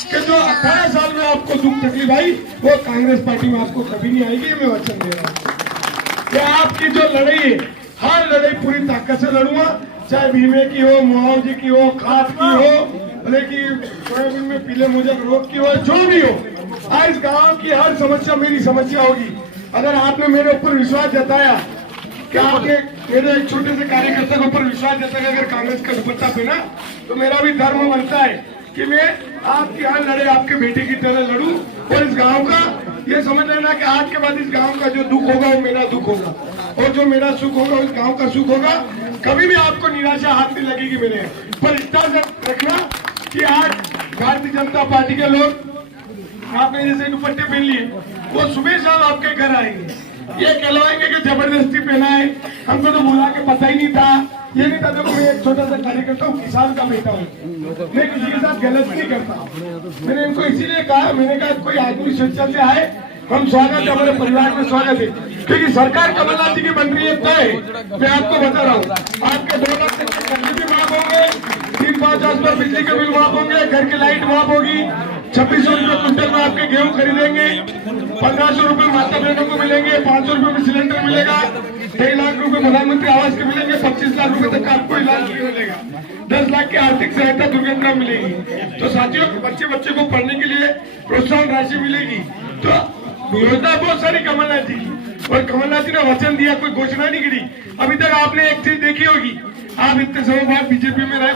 कि जो 18 साल में आपको दुख तकलीफ आई वो कांग्रेस पार्टी में आपको कभी नहीं आएगी। मैं वचन दे रहा हूँ कि आपकी जो लड़ाई है, हर लड़ाई पूरी ताकत से लड़ूंगा, चाहे बीमे की हो, मुआवजे की हो, खाद की हो, भले की सोयाबीन में पीले मुजब रोग की हो, जो भी हो। आज गांव की हर समस्या मेरी समस्या होगी। अगर आपने मेरे ऊपर विश्वास जताया कि आपने मेरे एक छोटे से कार्यकर्ता के ऊपर विश्वास जताया, अगर कांग्रेस का दुपट्टा पहना तो मेरा भी धर्म बनता है कि मैं आपकी हर लड़े आपके बेटे की तरह लड़ूं और इस गांव का ये समझ लेना कि आज के बाद इस गांव का जो दुख होगा वो मेरा दुख होगा और जो मेरा सुख होगा उस गांव का सुख होगा। कभी भी आपको निराशा हाथ नहीं लगेगी मेरे। पर इतना रखना कि आज भारतीय जनता पार्टी के लोग आपने जैसे दुपट्टे पहन लिए, वो सुबह शाम आपके घर आएंगे, ये कहलाएंगे कि जबरदस्ती पहना है, हमको तो बोला के पता ही नहीं था, ये नहीं था। देखो मैं एक छोटा सा कार्यकर्ता हूँ, किसान का बेटा हूँ, मैं किसी के साथ गलत नहीं करता। मैंने इनको इसीलिए कहा, मैंने कहा कोई आदमी स्वेच्छा से आए, हम स्वागत है, हमारे परिवार में स्वागत है, क्योंकि सरकार कमलनाथ जी की बन रही है तय। मैं आपको बता रहा हूँ, आपके 2 लाख तक के कर्ज भी माफ होंगे, 3-5 पर बिजली के बिल माफ होंगे, घर की लाइट माफ होगी, 2600 रुपए क्विंटल में आपके गेहूं खरीदेंगे, 1500 रुपए माता बहनों को मिलेंगे, 500 रुपए में सिलेंडर मिलेगा, 2 लाख रुपए प्रधानमंत्री आवास के मिलेंगे, 25 लाख रुपए तक आपको इलाज मिलेगा, 10 लाख की आर्थिक सहायता दुर्घटना मिलेगी। तो साथियों, बच्चे को पढ़ने के लिए प्रोत्साहन राशि मिलेगी। तो योजना बहुत सारी कमलनाथ जी की, और कमलनाथ जी ने वचन दिया, कोई घोषणा नहीं करी। अभी तक आपने एक चीज देखी होगी, आप इतने समय बाद बीजेपी में रहे,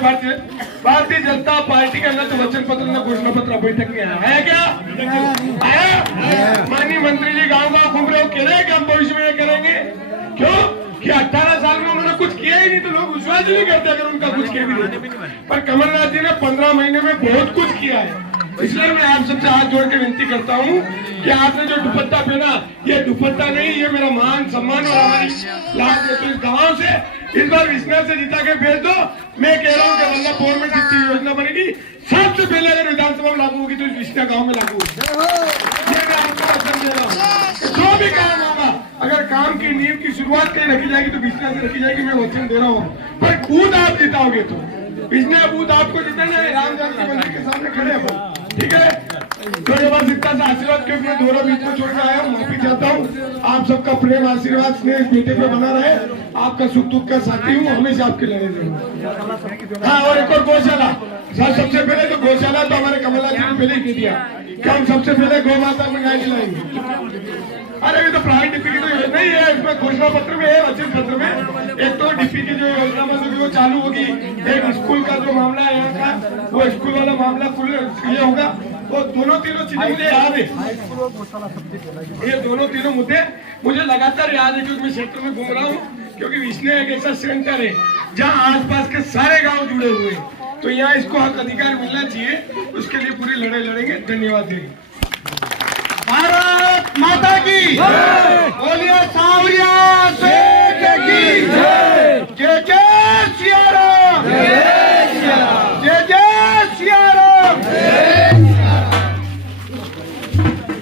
भारतीय जनता पार्टी के अंदर तो वचन पत्र न घोषणा पत्र अभी तक नहीं आया क्या? आया? माननीय मंत्री जी गाँव गाँव घूम रहे हो, कह रहे हैं कि हम भविष्य में करेंगे। क्यों? कि 18 साल में उन्होंने कुछ किया ही नहीं, तो लोग विश्वास ही नहीं करते अगर उनका कुछ किया भी नहीं। पर कमलनाथ जी ने 15 महीने में बहुत कुछ किया है। इसलिए मैं आप सबसे हाथ जोड़ के विनती करता हूँ कि आपने जो दुपट्टा पहना, ये दुपट्टा नहीं, ये मेरा मान सम्मान और हमारी लाभ है। तो इस गाँव से इस बार विश्वास से जिता के भेज दो। मैं कह रहा हूँ कि वल्लभपुर में जितनी योजना बनेगी सबसे पहले अगर विधानसभा में लागू होगी तो इस विश्ना गाँव में लागू होगी। ये मैं आपको वचन दे रहा हूँ। जो भी काम होगा, अगर काम की नींव की शुरुआत कहीं रखी जाएगी तो विश्वास से रखी जाएगी, मैं वचन दे रहा हूँ। पर बूथ आप जिताओगे तो इसने बूथ आपको जिताना है, राम जानकी मंदिर के सामने खड़े हो, ठीक है? तो ये बस इतना सा आशीर्वाद के मैं दोनों बीच में छोड़ के आया हूँ, माफी चाहता हूँ। आप सबका प्रेम आशीर्वाद स्नेह बेटे पे बना रहे, आपका सुख दुख का साथी हूँ, हमेशा आपके लड़े रहूंगा। हाँ, और एक और गौशाला, सबसे पहले तो गौशाला तो हमारे कमलनाथ जी ने पहले ही दिया कि हम सबसे पहले गौ माता में गाय खिलाएंगे। अरे ये तो प्राइवेट डिपी की तो योजना ही है, इसमें घोषणा पत्र में है, वचन पत्र में। एक तो डिपी की जो योजना बनेगी वो चालू होगी, एक स्कूल का जो मामला है यहाँ का, वो स्कूल वाला मामला फुल ये होगा। तो दोनों तीनों चीजें मुझे याद है, ये दोनों तीनों मुद्दे मुझे लगातार याद है, क्योंकि मैं क्षेत्र में घूम रहा हूँ। क्योंकि विष्णु एक ऐसा सेंटर है जहाँ आसपास के सारे गाँव जुड़े हुए हैं, तो यहाँ इसको हक अधिकार मिलना चाहिए, उसके लिए पूरी लड़ाई लड़ेंगे। धन्यवाद देंगे। भारत माता की बोलिए, सावरिया से